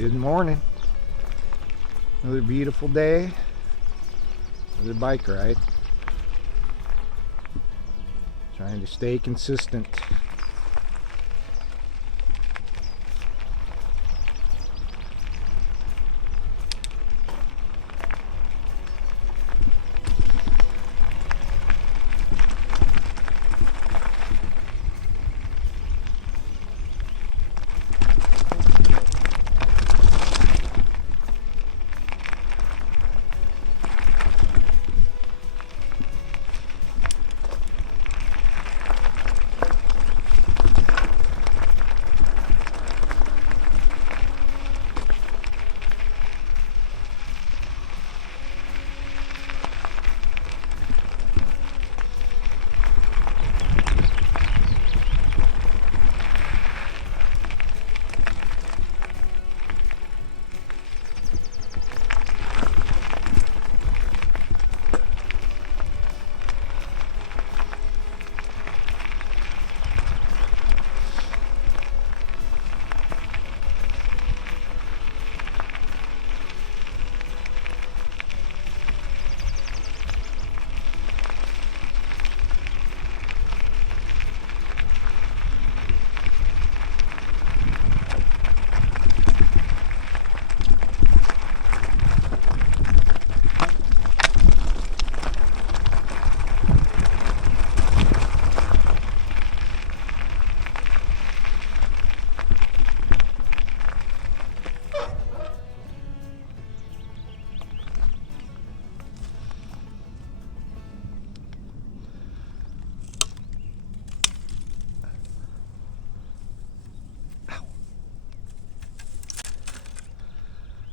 Good morning. Another beautiful day. Another bike ride. Trying to stay consistent.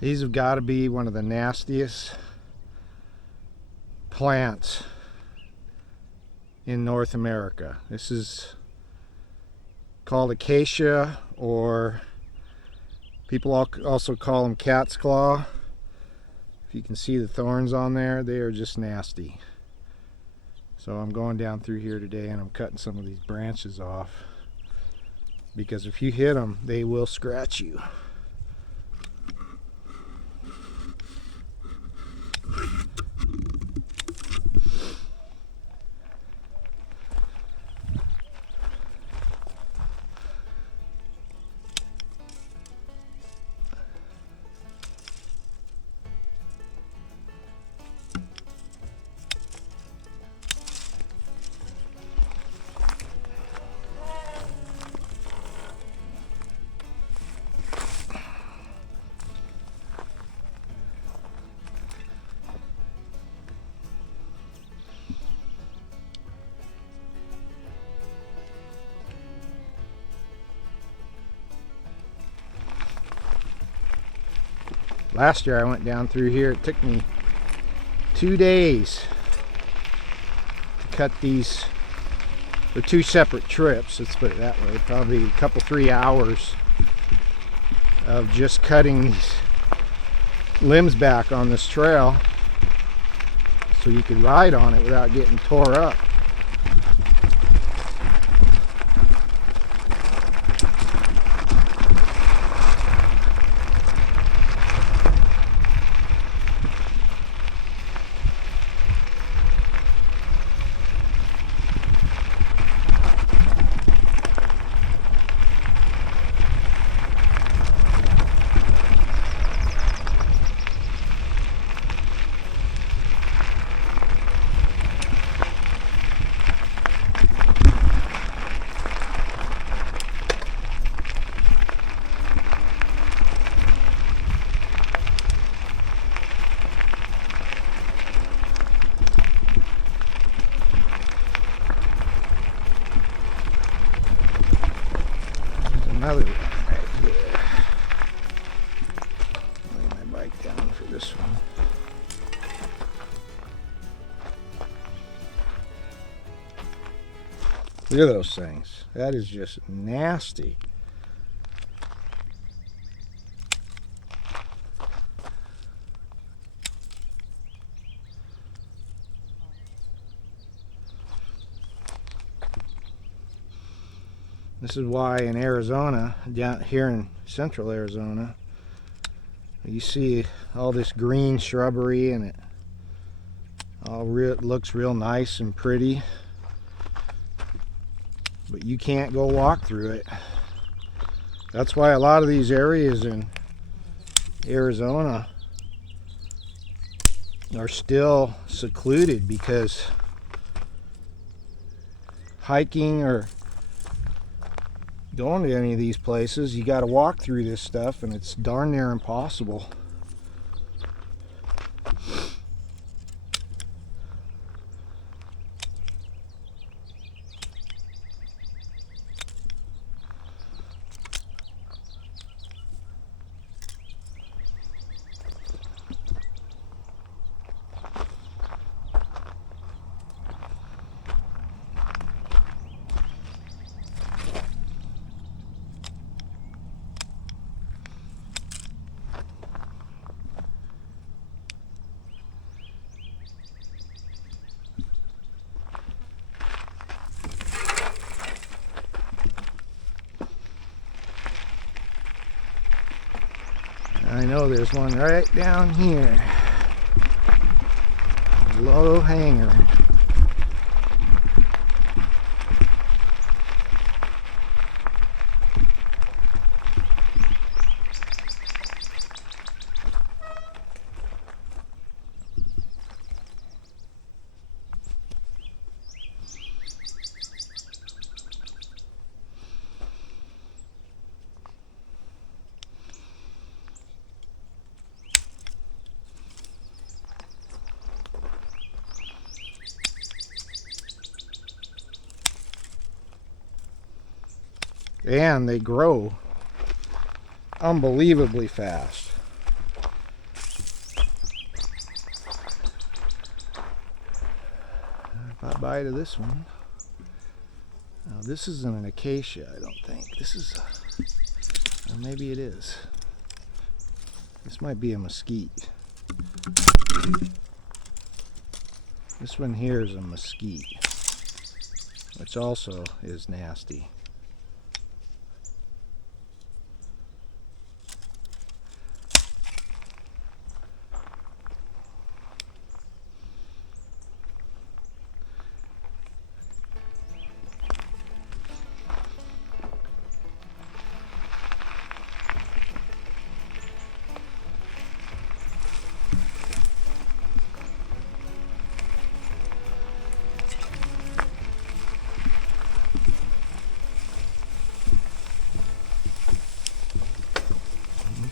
These have got to be one of the nastiest plants in North America. This is called acacia, or people also call them cat's claw. If you can see the thorns on there, they are just nasty. So I'm going down through here today and I'm cutting some of these branches off, because if you hit them, they will scratch you. Last year I went down through here. It took me 2 days to cut these for 2 separate trips, let's put it that way. Probably a couple 3 hours of just cutting these limbs back on this trail so you could ride on it without getting tore up. Another one right here. Lay my bike down for this one. Look at those things. That is just nasty. This is why in Arizona, down here in central Arizona, You see all this green shrubbery, and it looks real nice and pretty, but you can't go walk through it. That's why a lot of these areas in Arizona are still secluded, because hiking or going to any of these places, you got to walk through this stuff, and it's darn near impossible. I know there's one right down here. Low hanger. And they grow unbelievably fast. If I bite of this one. Now, this isn't an acacia, I don't think. This is, or maybe it is. This might be a mesquite. This one here is a mesquite, which also is nasty.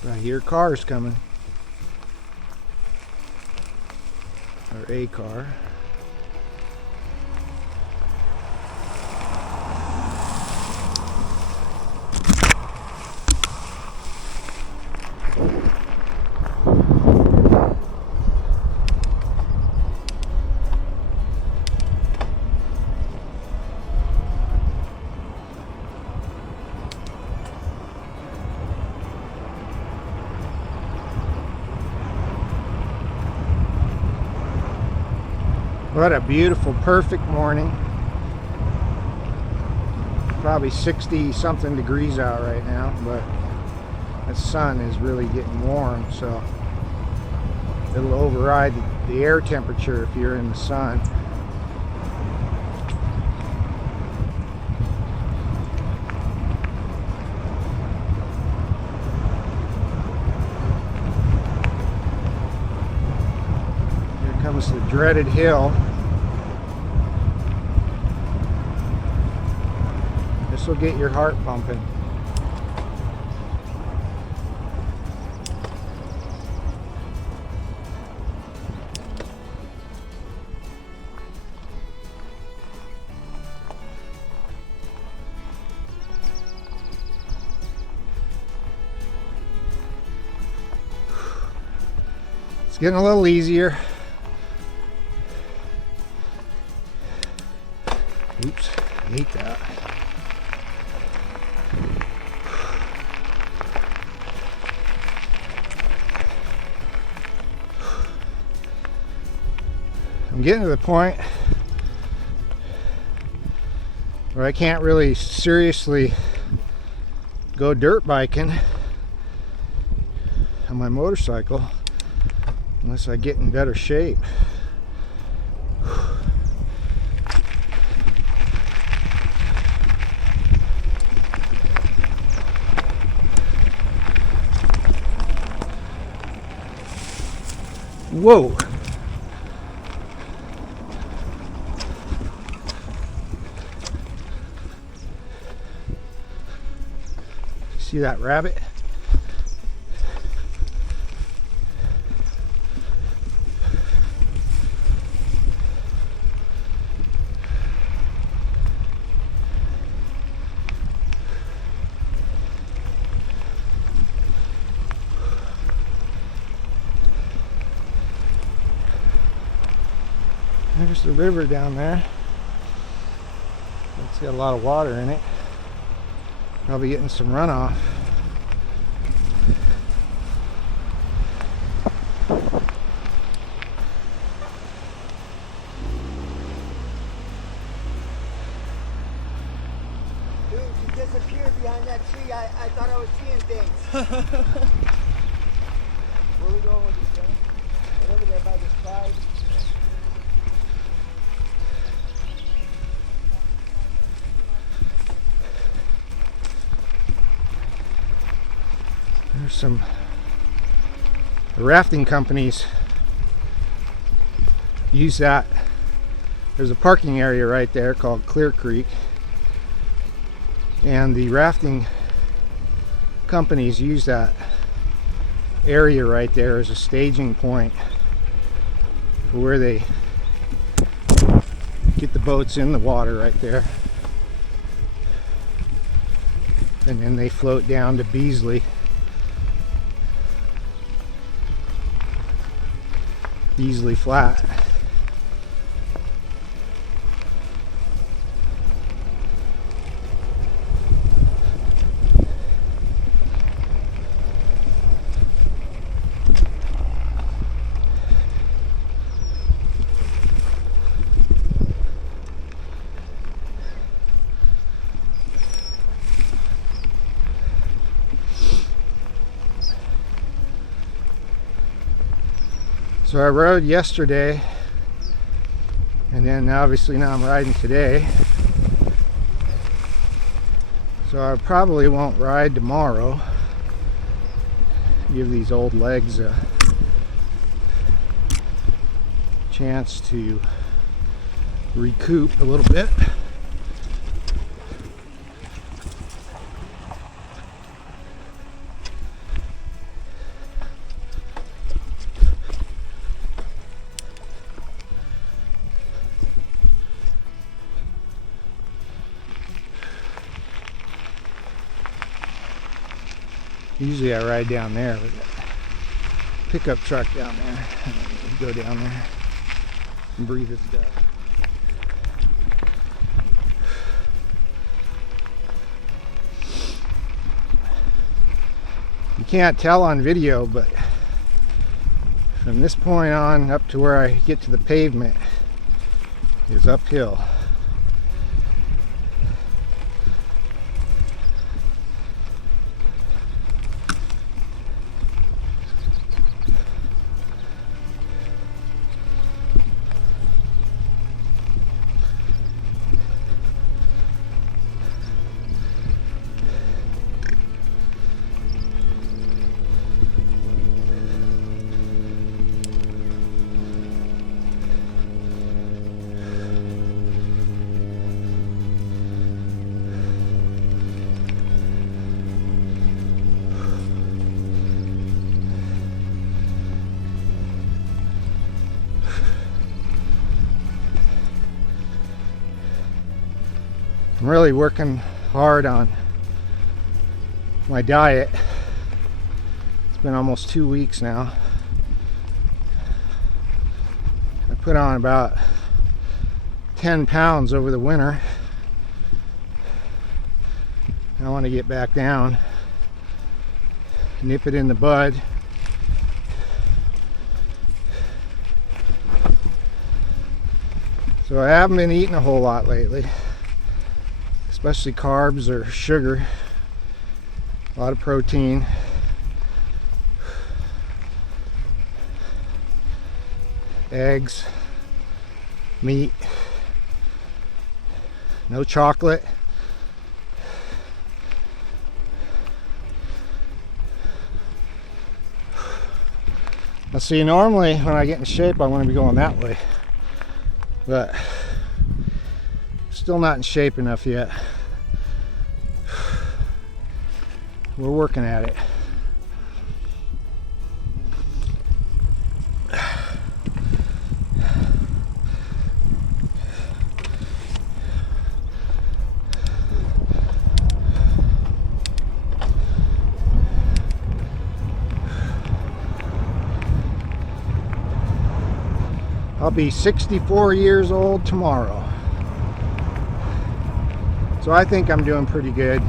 I hear cars coming. Or a car. What a beautiful, perfect morning. Probably 60 something degrees out right now, but the sun is really getting warm, so it'll override the air temperature if you're in the sun. Here comes the dreaded hill. This will get your heart pumping. It's getting a little easier. Oops, I hate that. I'm getting to the point where I can't really seriously go dirt biking on my motorcycle unless I get in better shape. Whoa! See that rabbit? There's the river down there. It's got a lot of water in it. Probably getting some runoff. Dude, you disappeared behind that tree. I thought I was seeing things. Where are we going with this thing? Right over there by the side. There's some rafting companies use that. There's a parking area right there called Clear Creek, and the rafting companies use that area right there as a staging point for where they get the boats in the water right there, and then they float down to Beasley Flat. So I rode yesterday, and then obviously now I'm riding today. So I probably won't ride tomorrow. Give these old legs a chance to recoup a little bit. Usually I ride down there with that pickup truck down there. Go down there and breathe his dust. You can't tell on video, but from this point on up to where I get to the pavement is uphill. I'm really working hard on my diet. It's been almost 2 weeks now. I put on about 10 pounds over the winter. I want to get back down, nip it in the bud. So I haven't been eating a whole lot lately, especially carbs or sugar. A lot of protein. eggs, meat, no chocolate. Now see, normally when I get in shape I want to be going that way, but still not in shape enough yet. We're working at it. I'll be 64 years old tomorrow. So I think I'm doing pretty good.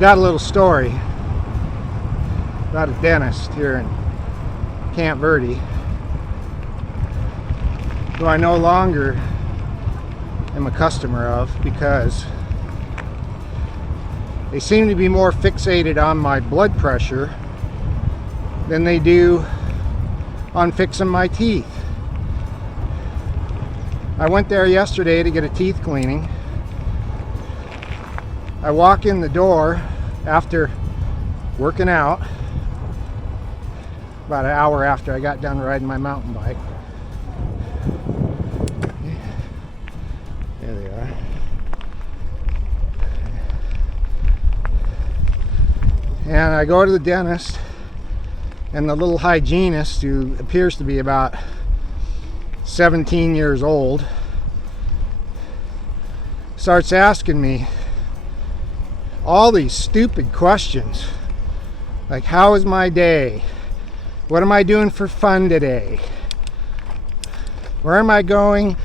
Got a little story about a dentist here in Camp Verde who I no longer am a customer of because they seem to be more fixated on my blood pressure than they do on fixing my teeth. I went there yesterday to get a teeth cleaning. I walk in the door after working out, about an hour after I got done riding my mountain bike. There they are. And I go to the dentist, and the little hygienist, who appears to be about 17 years old, starts asking me all these stupid questions, like, how is my day? What am I doing for fun today? Where am I going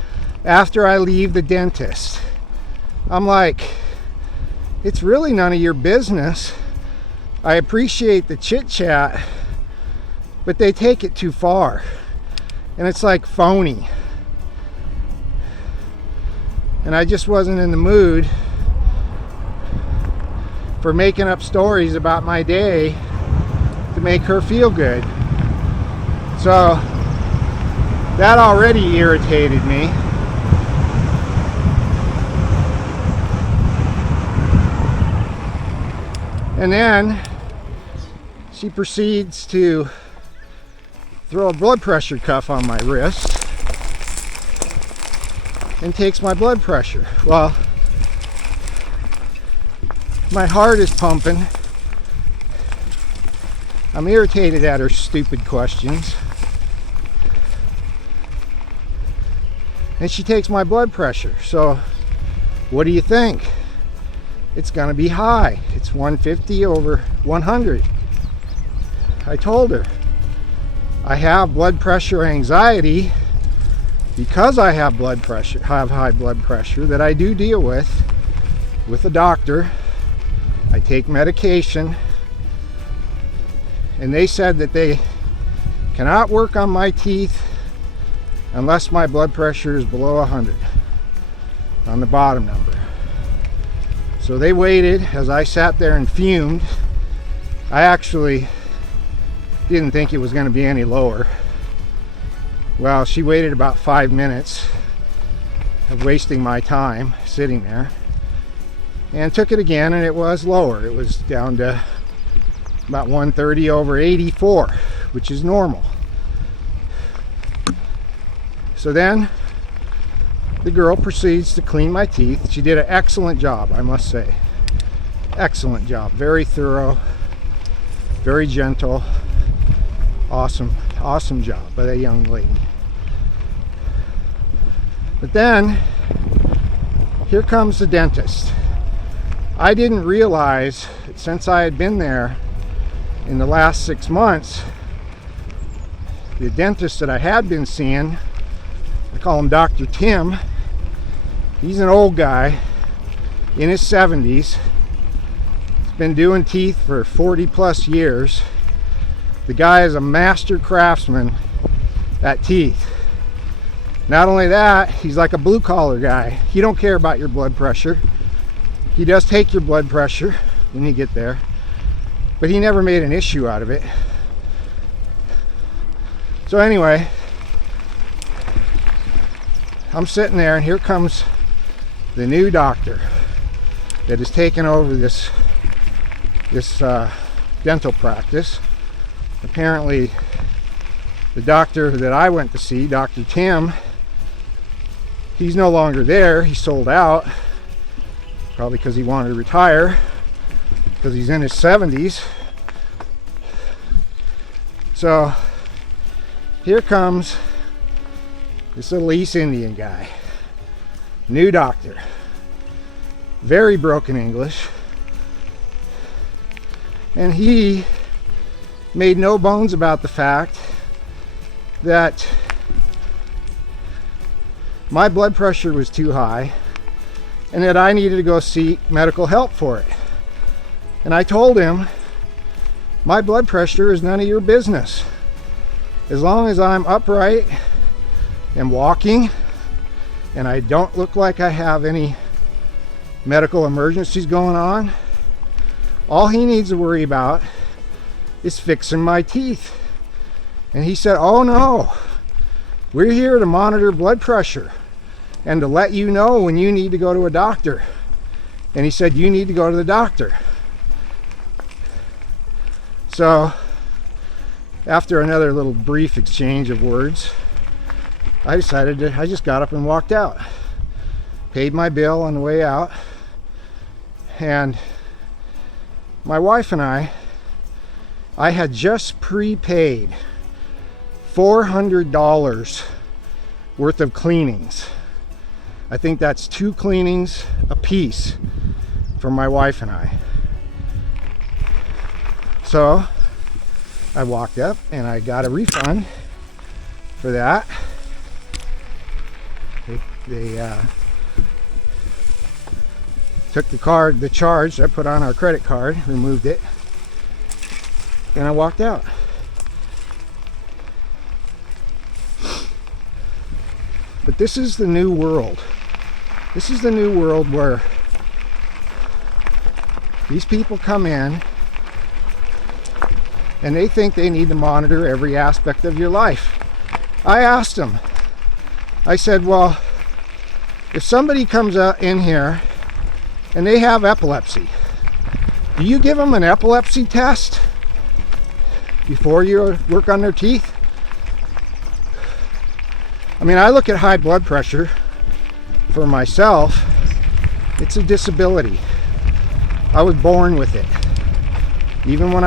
after I leave the dentist? I'm like, it's really none of your business. I appreciate the chit chat, but they take it too far, and it's like phony. And I just wasn't in the mood for making up stories about my day to make her feel good. So that already irritated me. And then she proceeds to throw a blood pressure cuff on my wrist and takes my blood pressure. Well, my heart is pumping. I'm irritated at her stupid questions. And she takes my blood pressure. So, what do you think? It's gonna be high. It's 150 over 100. I told her I have blood pressure anxiety because I have high blood pressure that I do deal with a doctor. I take medication, and they said that they cannot work on my teeth unless my blood pressure is below 100 on the bottom number. So they waited as I sat there and fumed. I actually didn't think it was going to be any lower. Well, she waited about 5 minutes of wasting my time sitting there, and took it again, and it was lower. It was down to about 130 over 84, which is normal. So then the girl proceeds to clean my teeth. She did an excellent job, I must say. Excellent job. Very thorough, very gentle. Awesome job by that young lady. But then here comes the dentist. I didn't realize that since I had been there in the last 6 months, the dentist that I had been seeing, I call him Dr. Tim. He's an old guy in his 70s. He's been doing teeth for 40 plus years. The guy is a master craftsman at teeth. Not only that, he's like a blue collar guy. He don't care about your blood pressure. He does take your blood pressure when you get there, but he never made an issue out of it. So anyway, I'm sitting there, and here comes the new doctor that has taken over this dental practice. Apparently, the doctor that I went to see, Dr. Tim, he's no longer there. He sold out, probably because he wanted to retire, because he's in his 70s. So here comes this little East Indian guy, new doctor, very broken English, and he made no bones about the fact that my blood pressure was too high and that I needed to go seek medical help for it. And I told him, my blood pressure is none of your business. As long as I'm upright and walking and I don't look like I have any medical emergencies going on, all he needs to worry about is fixing my teeth. And he said, oh no, we're here to monitor blood pressure and to let you know when you need to go to a doctor. And he said, you need to go to the doctor. So after another little brief exchange of words, I just got up and walked out, paid my bill on the way out, and my wife and I had just prepaid $400 worth of cleanings. I think that's 2 cleanings a piece for my wife and I. So I walked up and I got a refund for that. They took the charge I put on our credit card, removed it, and I walked out. But this is the new world. This is the new world where these people come in and they think they need to monitor every aspect of your life. I asked them, I said, well, if somebody comes out in here and they have epilepsy, do you give them an epilepsy test before you work on their teeth? I mean, I look at high blood pressure for myself. It's a disability. I was born with it. Even when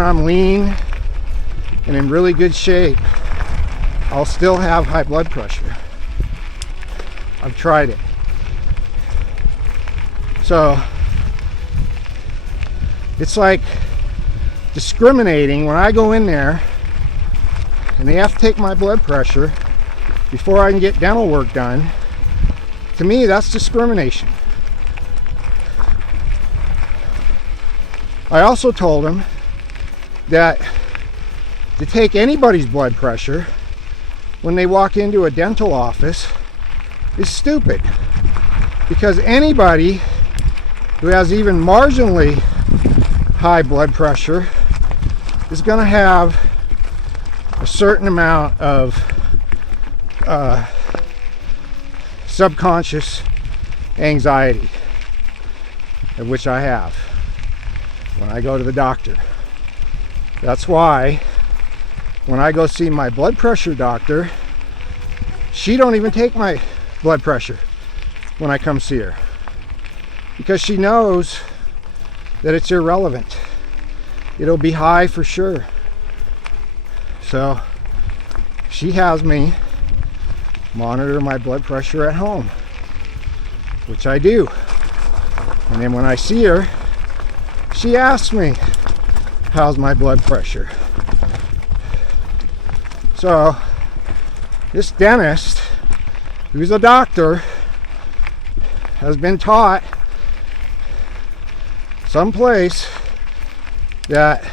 I'm lean and in really good shape, I'll still have high blood pressure. I've tried it. So it's like discriminating when I go in there and they have to take my blood pressure before I can get dental work done. To me, that's discrimination. I also told them that to take anybody's blood pressure when they walk into a dental office is stupid, because anybody who has even marginally high blood pressure is going to have a certain amount of subconscious anxiety, of which I have when I go to the doctor. That's why when I go see my blood pressure doctor, she don't even take my blood pressure when I come see her, because she knows that it's irrelevant. It'll be high for sure. So she has me monitor my blood pressure at home, which I do. And then when I see her, she asks me, how's my blood pressure? So this dentist, who's a doctor, has been taught someplace that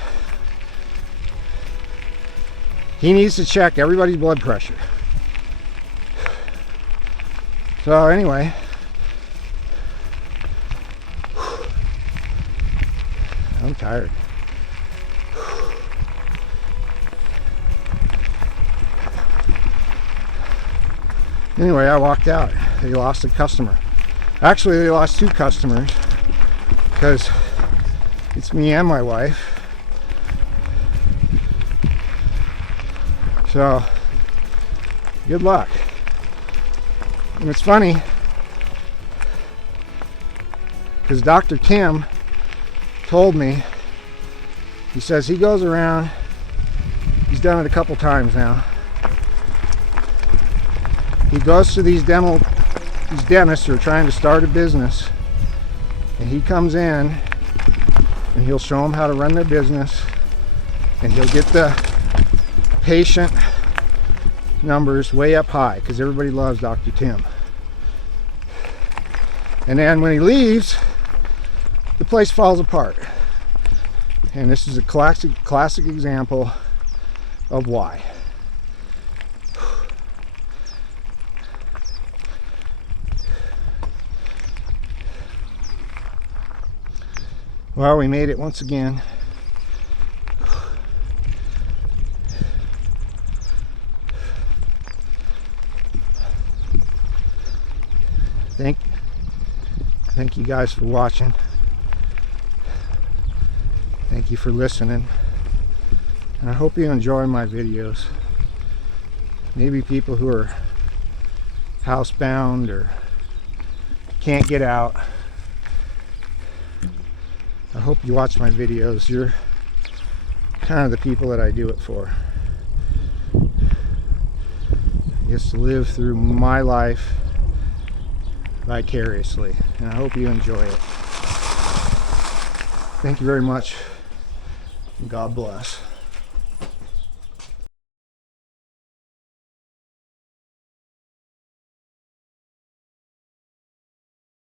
he needs to check everybody's blood pressure. So anyway, I'm tired. Anyway, I walked out. They lost a customer. Actually, they lost 2 customers because it's me and my wife. So, good luck. And it's funny because Dr. Tim told me, he says he goes around, he's done it a couple times now. He goes to these dentists who are trying to start a business, and he comes in and he'll show them how to run their business, and he'll get the patient numbers way up high because everybody loves Dr. Tim. And then when he leaves, the place falls apart. And this is a classic example of why. Well, we made it once again. Thank you guys for watching. Thank you for listening. And I hope you enjoy my videos. Maybe people who are housebound or can't get out. I hope you watch my videos. You're kind of the people that I do it for. Just to live through my life vicariously. And I hope you enjoy it. Thank you very much. God bless.